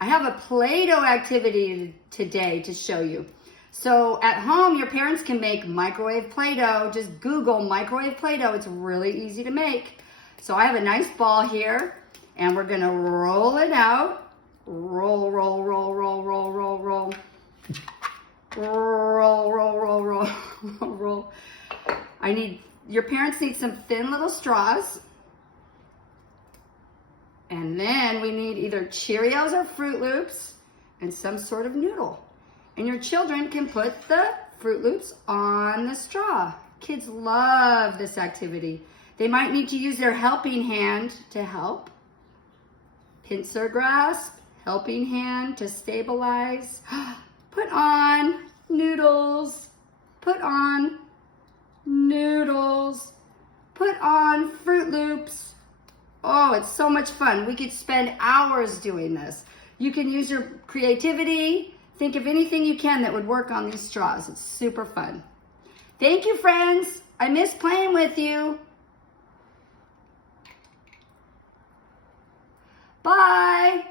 I have a Play-Doh activity today to show you. So at home, your parents can make microwave Play-Doh. Just Google microwave Play-Doh. It's really easy to make. So I have a nice ball here, and we're gonna roll it out. Roll, roll, roll, roll, roll, roll, roll. Roll, roll, roll, roll, roll, roll. Your parents need some thin little straws. And then we need either Cheerios or Fruit Loops and some sort of noodle. And your children can put the Fruit Loops on the straw. Kids love this activity. They might need to use their helping hand to help. Pincer grasp, helping hand to stabilize. Put on noodles. Put on noodles. Put on Fruit Loops. Oh, it's so much fun. We could spend hours doing this. You can use your creativity. Think of anything you can that would work on these straws. It's super fun. Thank you, friends. I miss playing with you. Bye.